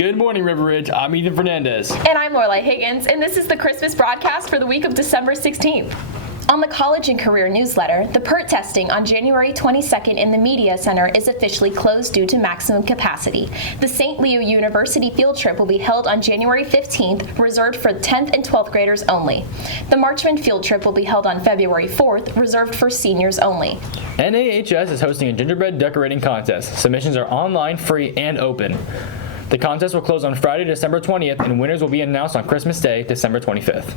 Good morning, River Ridge. I'm Ethan Fernandez. And I'm Lorelai Higgins, and this is the Christmas broadcast for the week of December 16th. On the College and Career newsletter, the PERT testing on January 22nd in the Media Center is officially closed due to maximum capacity. The St. Leo University field trip will be held on January 15th, reserved for 10th and 12th graders only. The Marchman field trip will be held on February 4th, reserved for seniors only. NAHS is hosting a gingerbread decorating contest. Submissions are online, free, and open. The contest will close on Friday, December 20th, and winners will be announced on Christmas Day, December 25th.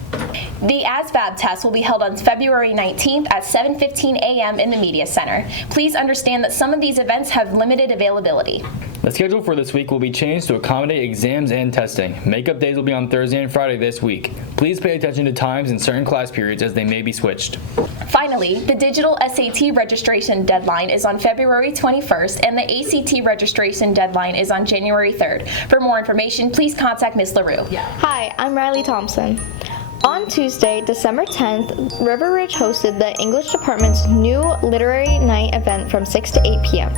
The ASVAB test will be held on February 19th at 7:15 a.m. in the Media Center. Please understand that some of these events have limited availability. The schedule for this week will be changed to accommodate exams and testing. Makeup days will be on Thursday and Friday this week. Please pay attention to times in certain class periods as they may be switched. Finally, the digital SAT registration deadline is on February 21st, and the ACT registration deadline is on January 3rd. For more information, please contact Ms. LaRue. Hi, I'm Riley Thompson. On Tuesday, December 10th, River Ridge hosted the English Department's new Literary Night event from 6 to 8 p.m.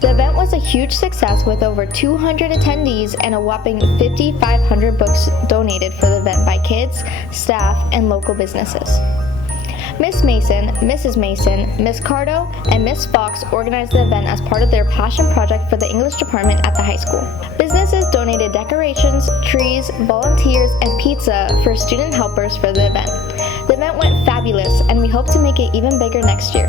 The event was a huge success with over 200 attendees and a whopping 5,500 books donated for the event by kids, staff, and local businesses. Miss Mason, Mrs. Mason, Miss Cardo, and Miss Fox organized the event as part of their passion project for the English department at the high school. Businesses donated decorations, trees, volunteers, and pizza for student helpers for the event. The event went fabulous, and we hope to make it even bigger next year.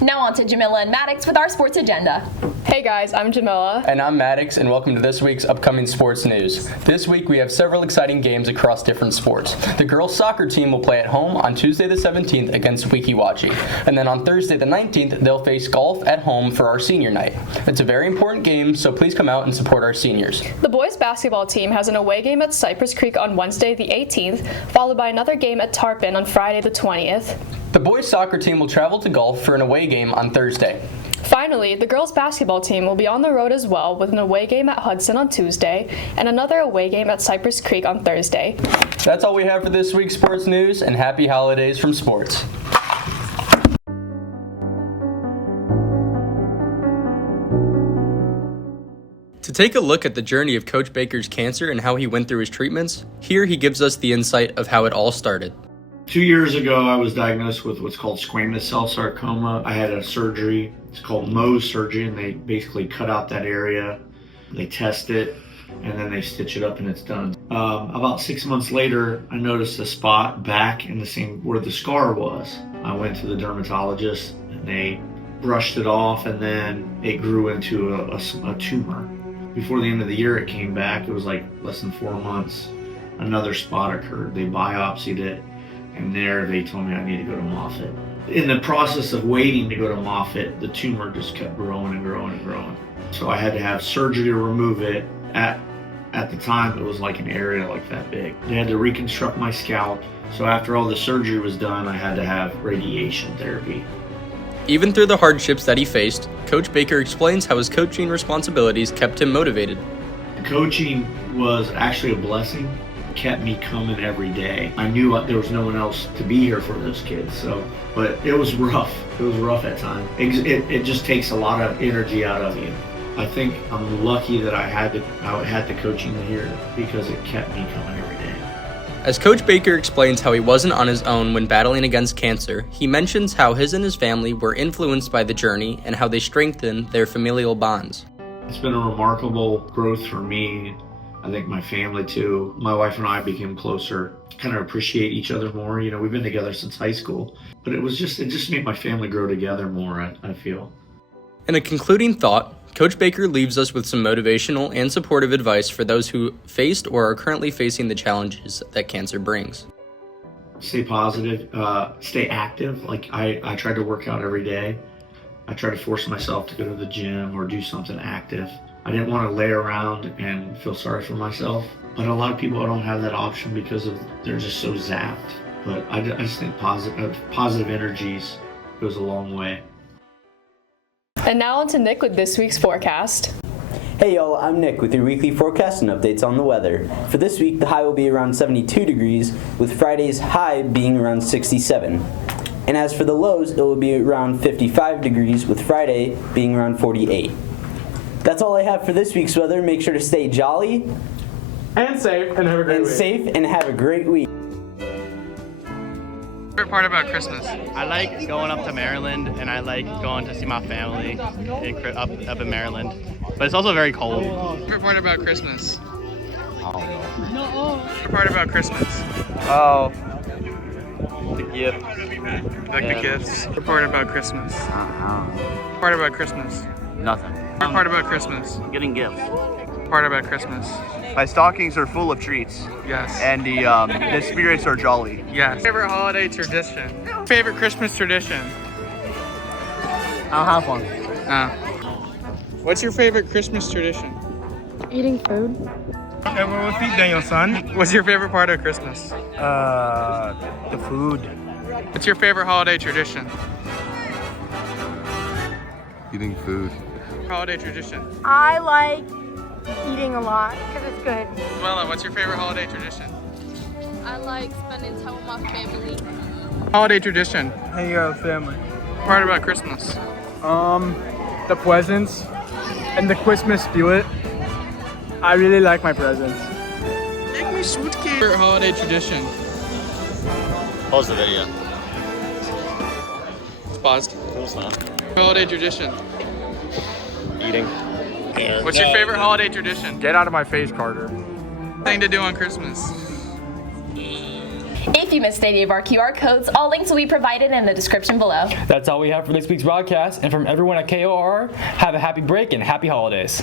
Now on to Jamila and Maddox with our sports agenda. Hey guys, I'm Jamila. And I'm Maddox, and welcome to this week's upcoming sports news. This week we have several exciting games across different sports. The girls soccer team will play at home on Tuesday the 17th against Wekiwachi. And then on Thursday the 19th, they'll face golf at home for our senior night. It's a very important game, so please come out and support our seniors. The boys basketball team has an away game at Cypress Creek on Wednesday the 18th, followed by another game at Tarpon on Friday the 20th. The boys soccer team will travel to golf for an away game on Thursday. Finally, the girls basketball team will be on the road as well with an away game at Hudson on Tuesday and another away game at Cypress Creek on Thursday. That's all we have for this week's sports news, and happy holidays from sports. To take a look at the journey of Coach Baker's cancer and how he went through his treatments, here he gives us the insight of how it all started. 2 years ago, I was diagnosed with what's called squamous cell sarcoma. I had a surgery. It's called Mohs surgery, and they basically cut out that area. They test it, and then they stitch it up, and it's done. About 6 months later, I noticed a spot back in the same where the scar was. I went to the dermatologist, and they brushed it off, and then it grew into a tumor. Before the end of the year, it came back. It was like less than 4 months. Another spot occurred. They biopsied it. And there they told me I need to go to Moffitt. In the process of waiting to go to Moffitt, the tumor just kept growing and growing and growing. So I had to have surgery to remove it. At the time, it was like an area like that big. They had to reconstruct my scalp. So after all the surgery was done, I had to have radiation therapy. Even through the hardships that he faced, Coach Baker explains how his coaching responsibilities kept him motivated. Coaching was actually a blessing. Kept me coming every day. I knew there was no one else to be here for those kids, but it was rough. It was rough at times. It just takes a lot of energy out of you. I think I'm lucky that I had the coaching here because it kept me coming every day. As Coach Baker explains how he wasn't on his own when battling against cancer, he mentions how his and his family were influenced by the journey and how they strengthened their familial bonds. It's been a remarkable growth for me. I think my family too. My wife and I became closer, kind of appreciate each other more. You know, we've been together since high school, but it just made my family grow together more, I feel. In a concluding thought, Coach Baker leaves us with some motivational and supportive advice for those who faced or are currently facing the challenges that cancer brings. Stay positive, stay active. Like I try to work out every day. I try to force myself to go to the gym or do something active. I didn't want to lay around and feel sorry for myself, but a lot of people don't have that option because they're just so zapped. But I just think positive energies goes a long way. And now on to Nick with this week's forecast. Hey y'all, I'm Nick with your weekly forecast and updates on the weather. For this week, the high will be around 72 degrees, with Friday's high being around 67. And as for the lows, it will be around 55 degrees, with Friday being around 48. That's all I have for this week's weather. Make sure to stay jolly And safe, and have a great and week. safe and have a great week. Favorite part about Christmas? I like going up to Maryland, and I like going to see my family up in Maryland. But it's also very cold. Favorite part about Christmas? Favorite part about Christmas? Oh, the gift. Like the gifts. Favorite part about Christmas? Part about Christmas? Nothing. Favorite part about Christmas? Getting gifts. Part about Christmas? My stockings are full of treats, Yes. and the spirits are jolly. Yes. Favorite holiday tradition? Favorite Christmas tradition? I'll have one. What's your favorite Christmas tradition? Eating food. Everyone will feed Daniel, son. What's your favorite part of Christmas? The food. What's your favorite holiday tradition? Eating food. Holiday tradition. I like eating a lot because it's good. Luella, what's your favorite holiday tradition? I like spending time with my family. Holiday tradition. Hanging out with family. Part about Christmas. The presents and the Christmas spirit. I really like my presents. Take me suitcase. Favorite holiday tradition. Pause the video. It's paused. No, it's not. Holiday tradition. Eating. What's your favorite holiday tradition? Get out of my face, Carter. Thing to do on Christmas. If you missed any of our QR codes, all links will be provided in the description below. That's all we have for this week's broadcast. And from everyone at KORR, have a happy break and happy holidays.